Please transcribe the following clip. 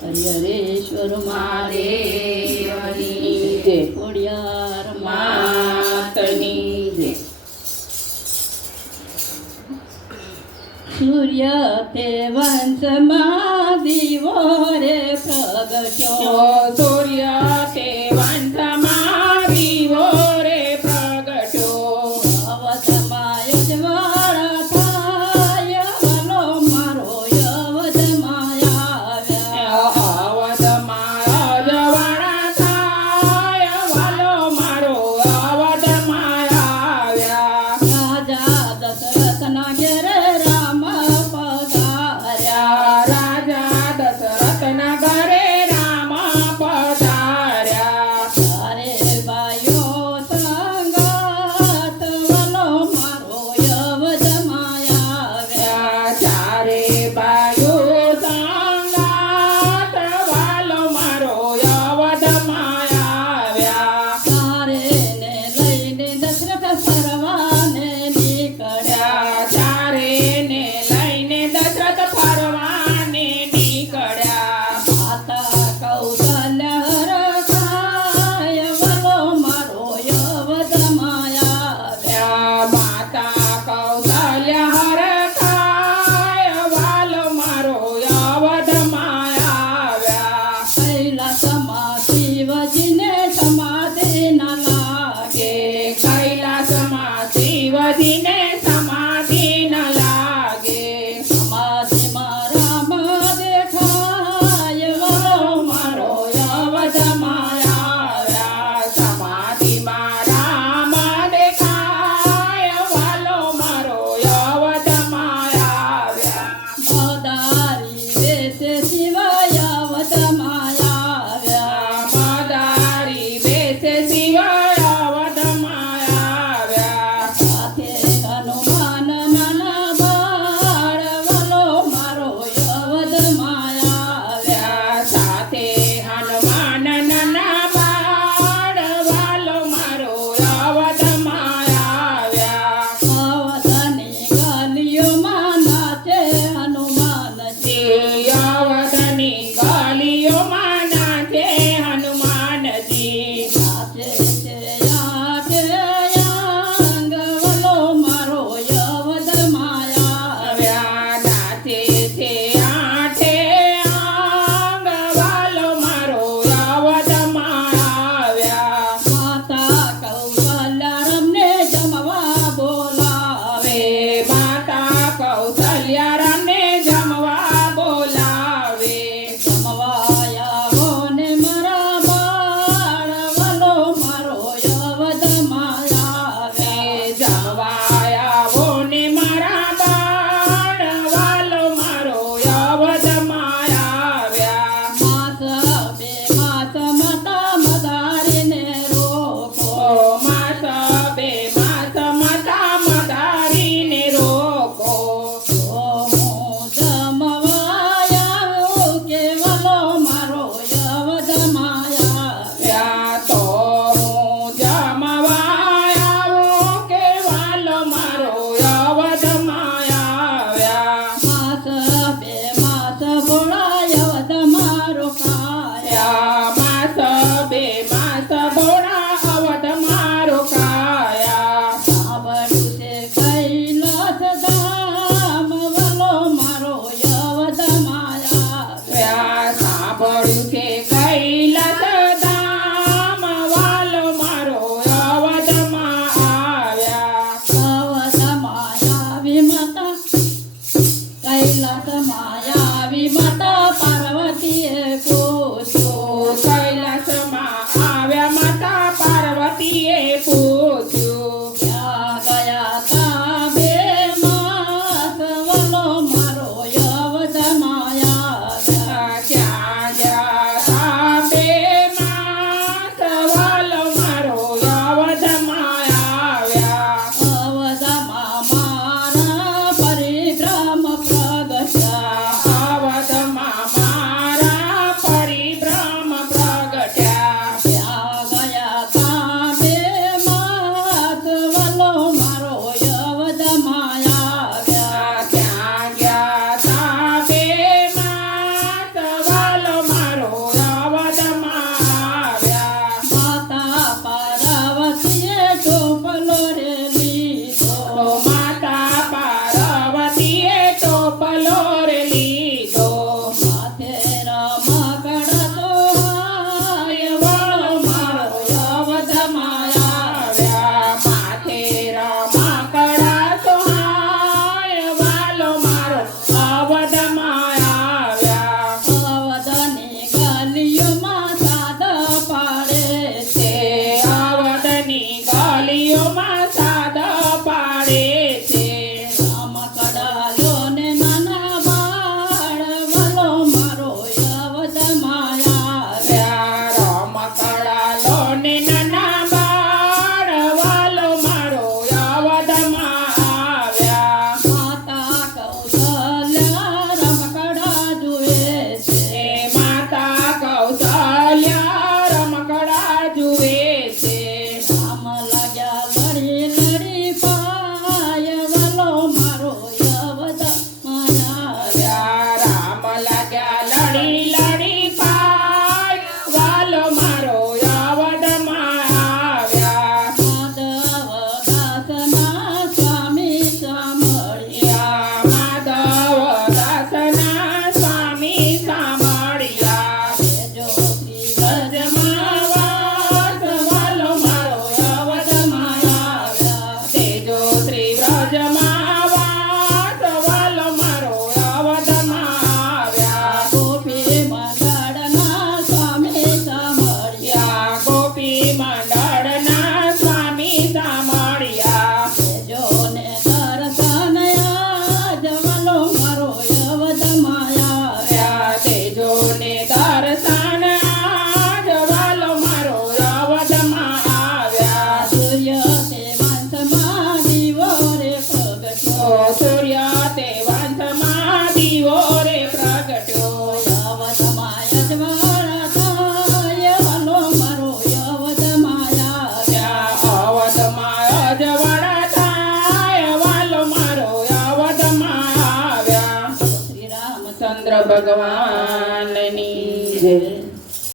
હરિહરેશ્વર મહાદેવની જય. ખોડિયાર માતની જય. સૂર્ય તે વંશમાં દીવો રે પ્રગટ્યો, સૂર્ય તે વંશમાં દીવો રે પ્રગટ્યો. અવધમાં યજવાળ થાય વાલો મારો અવધમાં આવ્યા. અવધમાં અજવાળા થાય વાલો મારો અવધમાં આવ્યા. રાજા દશરથના ઘેરે રામ પધાર્યા. રાજા દશરથના ઘરે રામ પધાર્યા. તારે બાયો સંગાત વાલો મારો અવધમાં આવ્યા. ચારે બાજુ સંગાત વાલો મારો અવધમાં આવ્યા. તારે ને લઈને દશરથ ફરવાને નીકળ્યા. ચારે ને લઈને દશરથ ફરવાને નીકળ્યા. માતા કૌશલ્ય હરખાય વાલો મારો અવધમાં આવ્યા. માતા કૌશલ્ય હરખાય વાલો મારો અવધમાં આવ્યા. કૈલાસમાં શિવજીને સમાધિ ન લાગે. કૈલાસમાં શિવજીને સમાધિ ન લાગે. સમાધિમાં રામ દેખાય વાલો મારો અવધમાં આવ્યા. સમાધિમાં રામ દેખાય વાલો મારો અવધમાં આવ્યા. મદારી વેશે શિવાય અવધમાં આવ્યા. મદારી વેશે શિવાય અવધમાં આવ્યા. સાથે હનુમાન નાના બાળ વાલો મારો અવધમાં આવ્યા. સાથે હનુમાન નાના બાળ વાલો મારો અવધમાં આવ્યા. અવધની ગલીઓમાં નાચે હનુમાનજી. અવધની ગલીઓમાં નાચે હનુમાનજી. નાચે છે આઠે અંગ વાલો મારો અવધમાં આવ્યા. નાચે છે આઠે અંગ વાલો મારો અવધમાં આવ્યા. માતા કૌશલ્યા રમને જમવા બોલાવે. માતા કૌશલ્યા રમને જમવા બોલાવે. જમવાયાવો ને મારા બાળ વાલો મારો અવધમાં આવ્યા. જમવાયાવો ને મારા બાળ વાલો મારો અવધમાં આવ્યા. માસ બે માસ માતા મદારીને રોકો. માસ બે માસ માતા મદારીને રોકો. હું જમવાયાવું કે વાલો મારો અવધમાં આવ્યા. તો હું જમવા આવું કે વાલો મારો અવધમાં આવ્યા. માસ બે માસ ભોળા અવધમાં રોકાયા. માસ બે માસ બોડા અવધમાં રોકાયા. સાંભળ્યું છે કૈલાસ ધામ વાલો મારો અવધમાં આવ્યા. સાંભળ્યું કે કૈલાસ ધામ વાલો મારો અવધમાં આવ્યા. અવધમાં આવી માતા કૈલાસમાં આવી માતા પાર્વતીએ પૂછ્યું. કૈલાસમાં આવ્યા માતા પાર્વતીએ પૂછ્યું. ક્યાં ગયા તા બે માસ વાલો મારો અવધમાં આવ્યા. ક્યાં ગયા તા બે માસ વાલો મારો અવધમાં આવ્યા. અવધમાં મારા પરિભ્રમ પ્રગટ્યા. અવધમાં મારા ભગવાનની જય